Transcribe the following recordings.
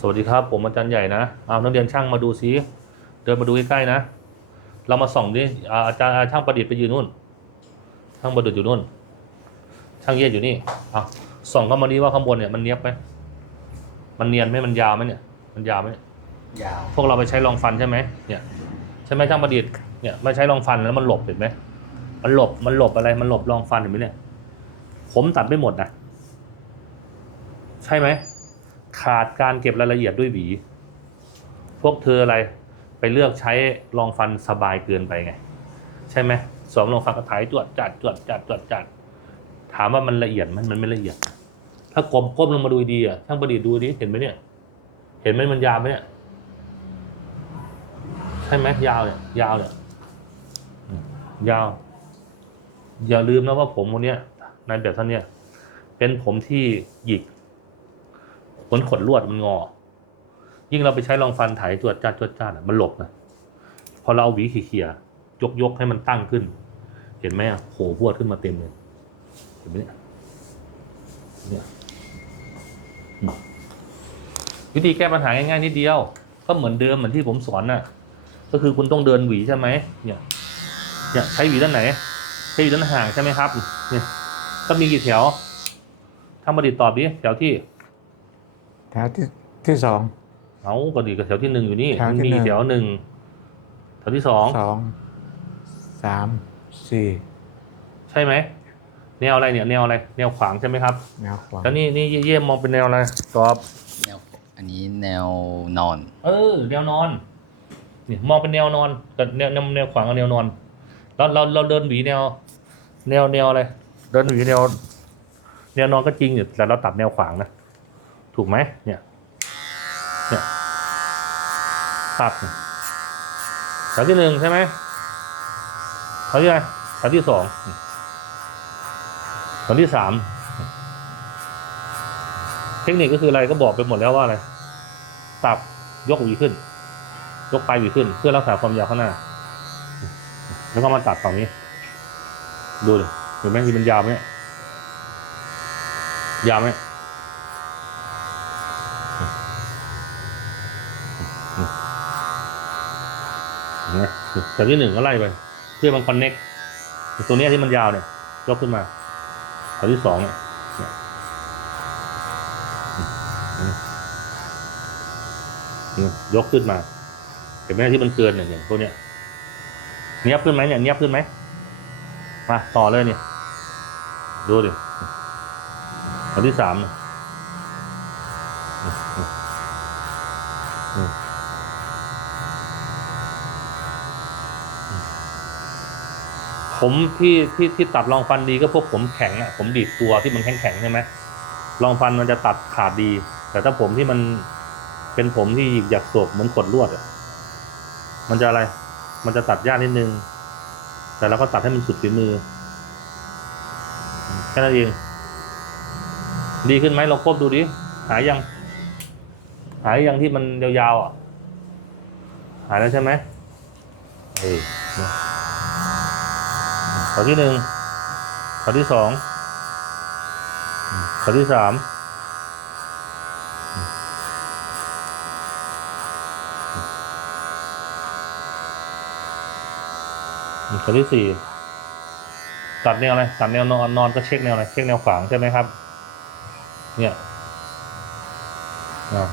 สวัสดีครับ ผมอาจารย์ใหญ่นะ เอานักเรียนช่างมาดูซิ เดินมาดูใกล้ๆนะ เรามาส่องดิอ่าอาจารย์อ่าช่างประดิษฐ์ไปยืนนู่น ช่างประดิษฐ์อยู่นู่น ช่างเยียดอยู่นี่ เอาส่องเข้ามาดิว่าข้างบนเนี่ยมันเนียบไหมมันเนียนไหมมันยาวไหมเนี่ย มันยาวไหมเนี่ยยาว พวกเราไปใช้รองฟันใช่ไหมเนี่ย ใช่ไหมช่างประดิษฐ์ เนี่ยไม่ใช้รองฟันแล้วมันหลบเห็นไหมมันหลบ มันหลบอะไร มันหลบรองฟันเห็นไหมเนี่ย ผมตัดไม่หมดนะ ใช่ไหม ขาดการเก็บรายละเอียดด้วยหวี พวกเธออะไรไปเลือกใช้รองฟันสบายเกินไปไง ใช่ไหมสวมรองฟันกระถายจวดจัดจวดจัดจวดจัด ถามว่ามันละเอียดไหมมันไม่ละเอียด ถ้ากลมก้มลงมาดูดีอะช่างประดิษฐ์ดูดิเห็นไหมเนี่ย เห็นไหมมันยาวไหมเนี่ยใช่ไหมยาวเนี่ยยาวเนี่ยอยาว อย่าลืมนะว่าผมคนเนี้ยนายแบบท่านเนี่ยเป็นผมที่หยิก ขนขนลวดมันงอ ยิ่งเราไปใช้รองฟันไถจวดจ้าจวดจ้ามันหลบนะพอเราเอาหวีเขี่ยยกยกให้มันตั้งขึ้น เห็นไหมอะโผล่พวดขึ้นมาเต็มเลยเห็นไหมเนี่ยเนี่ยวิธีแก้ปัญหาง่ายๆนิดเดียว ก็เหมือนเดิมเหมือนที่ผมสอนน่ะ ก็คือคุณต้องเดินหวีใช่ไหมเนี่ยเนี่ยใช้หวีด้านไหนใช้หวีด้านห่างใช่ไหมครับ เนี่ย ก็มีกี่แถวทำมาดิตอบดิแถวที่ แถวที่ที่สอง เอาก็ดีกับแถวที่หนึ่งอยู่นี่แถวที่มีหนึ่ง แถวหนึ่งแถวที่สองสองสามสี่ใช่ไหมแนวอะไรเนี่ยแนวอะไรแนวขวางใช่ไหมครับแนวขวาแล้วนี่นี่เยี่ยมมองเป็นแนวอะไรตอบ แนวอันนี้แนวนอน เออแนวนอนนี่มองเป็นแนวนอนกับแนวแนวแนวขวางกับแนวนอนเราเราเราเดินหวีแนว แนวแนวอะไรเดินหวีแนว แนวนอนก็จริงอยู่แต่เราตัดแนวขวางนะ ถูกไหมเนี่ยเนี่ยตัดแถวที่หนึ่งใช่ไหมแถวที่อะไรแถวที่สองแถวที่สามเทคนิคก็คืออะไรก็บอกไปหมดแล้วว่าอะไรตับยกหวีขึ้น ยกปลายหวีขึ้น เพื่อรักษาความยาวข้างหน้า แล้วก็มาตัดฝั่งนี้ ดูดิเห็นไหมที่มันยาวไหมยาวไหม เนไหมแต่ที่หนึ่งก็ไล่ไป เพื่อมันคอนเน็กตัวเนี้ยที่มันยาวเนี่ยยกขึ้นมาแถวที่สองเนี่ยยกขึ้นมาเห็นไหมที่มันเกินเนี่ยอย่างพวกเนี้ยเนียบขึ้นไหมเนี่ยเนียบขึ้นไหมมาต่อเลยเนี่ยดูดิอันที่สามเนี่ย ผมที่ที่ที่ตัดรองฟันดีก็พวกผมแข็งอะผมดีดตัวที่มันแข็งแข็งใช่ไหมรองฟันมันจะตัดขาดดี แต่ถ้าผมที่มันเป็นผมที่หยิกหยักโศกเหมือนขดลวดอะมันจะอะไร มันจะตัดยากนิดนึง แต่เราก็ตัดให้มันสุดฝีมือแค่นั้นเองดีขึ้นไหมเราควบดูดิหายยัง หายยังที่มันยาวๆอะหายแล้วใช่ไหมเอ้ ข้อที่หนึ่งข้อที่สองข้อที่สามข้อที่สี่ตัดแนวอะไรตัดแนวนอนนอนก็เช็คแนวอะไรเช็คแนวขวางใช่ไหมครับ เนี่ยอ่า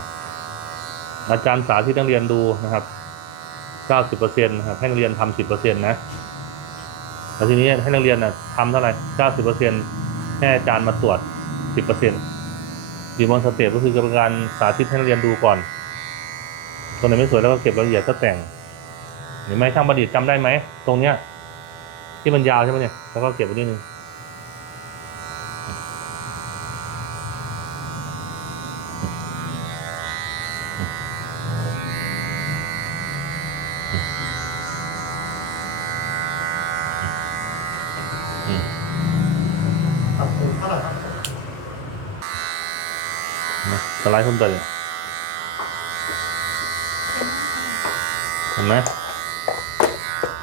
อาจารย์สาธิตนักเรียนดูนะครับ 90%นะครับให้นักเรียนทำ10%นะ แล้วทีนี้ให้นักเรียนนะทำเท่าไหร่90%ให้อาจารย์มาตรวจ10%ดีมอนสเตปก็คือกรรมการสาธิตให้นักเรียนดูก่อนตรงไหนไม่สวยแล้วก็เก็บรายละเอียดก็แต่งเห็นไหมช่างประดิษฐ์จำได้ไหม ตรงเนี้ย ที่มันยาวใช่ไหมเนี่ย แล้วก็เก็บไว้นิดนึงตัดผมเท่าไหร่ครับ นะสไลด์ขึ้นไปเลยเห็นไหม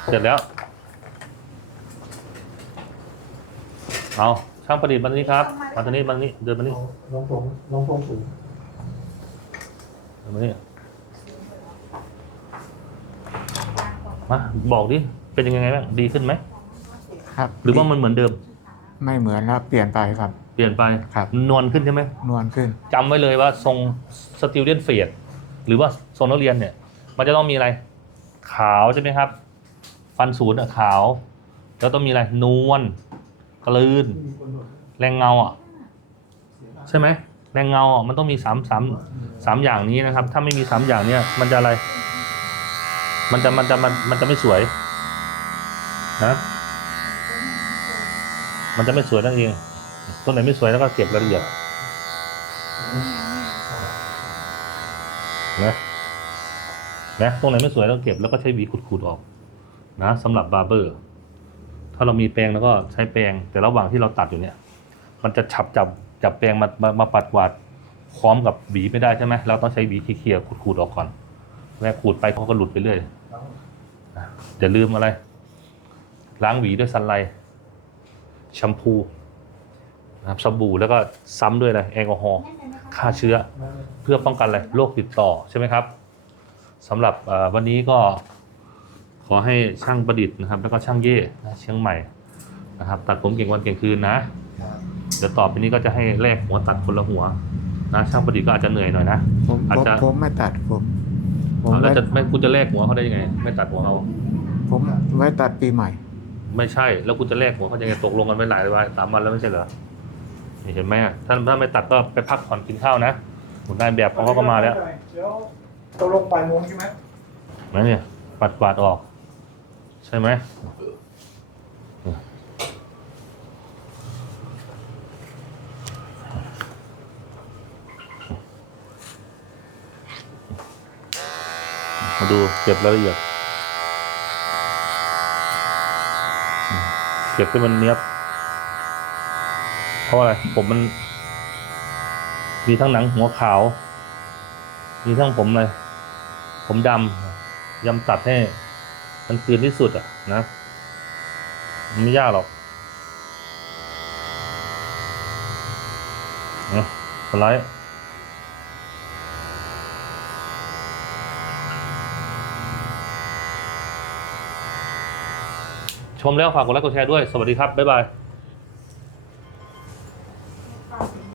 เสร็จแล้ว เอาช่างประดิษฐ์มาตรงนี้ครับ มาตรงนี้มาตรงนี้ เดินมานี่ลองผมลองผมสูงเอามานี่มาบอกดิ เป็นยังไงบ้าง ดีขึ้นไหม ครับ หรือว่ามันเหมือนเดิม ไม่เหมือนแล้วเปลี่ยนไปครับ เปลี่ยนไปครับ นวลขึ้นใช่ไหมนวลขึ้น จำไว้เลยว่าทรงสติลเลียนเฟียดหรือว่าทรงนักเรียนเนี่ย มันจะต้องมีอะไร ขาวใช่ไหมครับ ฟันศูนย์อะขาว แล้วต้องมีอะไรนวลกลืน แรงเงาอะ ใช่ไหมแรงเงาอะมันต้องมีสามสามสามอย่างนี้นะครับ ถ้าไม่มีสามอย่างเนี่ย มันจะอะไร มันจะมันจะมันมันจะไม่สวยนะมันจะไม่สวยนั่นเอง ตรงไหนไม่สวยแล้วก็เก็บรายละเอียดนะนะตรงไหนไม่สวยเราเก็บแล้วก็ใช้หวีขูดๆออก นะสำหรับบาร์เบอร์ ถ้าเรามีแปรงแล้วก็ใช้แปรงแต่ระหว่างที่เราตัดอยู่เนี่ย มันจะฉับจับจับแปรงมามามาปัดกวาดพร้อมกับหวีไม่ได้ใช่ไหมเราต้องใช้หวีเคลียร์ขูดๆออกก่อนแม่ขูดไปเขาก็หลุดไปเรื่อยอย่าลืมอะไร ล้างหวีด้วยซันไลแชมพู นะครับสบู่แล้วก็ซ้ำด้วยอะไรแอลกอฮอล์ฆ่าเชื้อ เพื่อป้องกันอะไรโรคติดต่อใช่ไหมครับสำหรับเอ่อวันนี้ก็ขอให้ช่างประดิษฐ์นะครับ แล้วก็ช่างเย่นะเชียงใหม่นะครับ ตัดผมเก่งวันเก่งคืนนะเดี๋ยวต่อไปนี้ก็จะให้แลกหัวตัดคนละหัวนะช่างประดิษฐ์ก็อาจจะเหนื่อยหน่อยนะ ผมอาจผมจะ ผมไม่ตัดผมผมแล้วไว้จะไม่คุณจะแลกหัวเขาได้ยังไง ไม่ตัดหัวเขาผมไว้ตัดปีใหม่ ไม่ใช่ แล้วคุณจะแลกหัวเขายังไงตกลงกันไปหลายวันสามวันแล้วไม่ใช่เหรอ นี่เห็นไหมอะถ้าถ้าไม่ตัดก็ไปพักผ่อนกินข้าวนะผลงานแบบของเขาก็มาแล้วเดี๋ยวตกลงบ่ายโมงใช่ไหมนะเนี่ยปัดกวาดออก ใช่ไหมมาดูเก็บรายละเอียดอืมเก็บให้มันเนี้ยบเพ ราะอะไรผมมัน มีทั้งหนังหัวขาว มีทั้งผมเลย ผมดำยำตัดให้มันคืนที่สุดอะนะมันไม่ยากหรอกนะสไลด์ชมแล้วฝากกดไลค์กดแชร์ด้วย สวัสดีครับ บ๊ายบาย